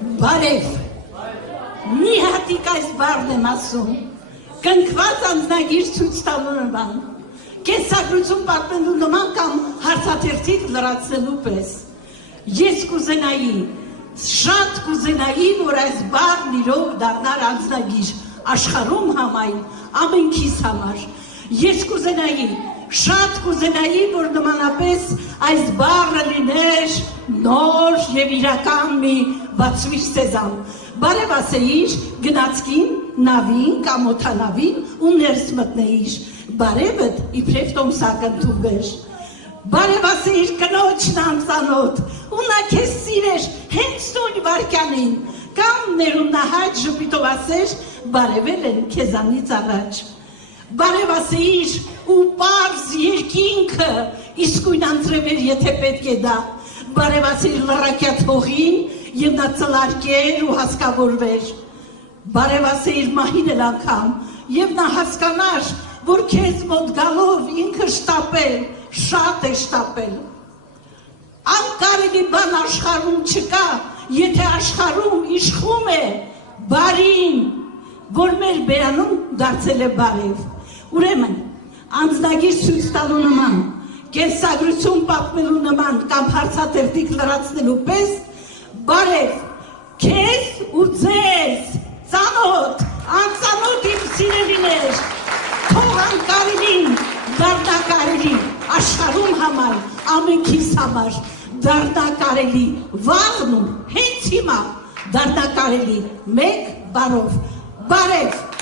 Բարև, մի հատիկ այս բառն եմ ասում, կնքված անձնագիր ցույց տալու նման, կենսագրություն պատմելու նման կամ հարցաթերթիկ լրացնելու պես։ Ես կուզենայի, շատ կուզենայի, որ այս բառն իրոք դառնար անձնագիր, աշխարհում համայն, ամենքիս համար։ Ես կուզենայի, շատ կուզենայի, որ նմանապես այս բառը լիներ նոր եւ իրական մի բացվիչ սեզամ։ Բարև ասեիր գնացքին, նավին կամ օդանավին ու ներս մտնեիր։ Բարևդ իբրև տոմսակ ընդունվեր։ Բարև ասեիր կնոջն անծանոթ, ու նա քեզ սիրեր հենց նույն վայրկյանին, կամ ներումնահաճ ժպիտով ասեր բարևել են քեզանից առաջ։ Բարև ասեիր ու պարզ երկինքը իսկույն անձրևեր, եթե պետք է դա։ Բարև ասեիր լռակյաց հողին եւ նա ծլարկեր ու հասկավորվեր։ Բարև ասեիր մահին էլ անգամ եւ նա հասկանար, որ քեզ մոտ գալով ինքը շտապել, շատ է շտապել։ Անկարելի բան աշխարհում չկա, եթե աշխարհում իշխում է բարին, որ մեր բերանում դարձել է բարև։ Ուրեմն, անձնագիր ցույց տալու նման, կենսագրություն պատմելու նման կամ հարցաթերթիկ լրացնելու պես, բարև, քեզ ու ձեզ, ծանոթ, անծանոթ իմ սիրելիներ, թող անկարելին, դառնա կարելի, աշխարհում համար, ամենքիս համար, դառնա կարելի, վաղն ու հենց հիմա, դառնա կարելի, մեկ բառով, բարև,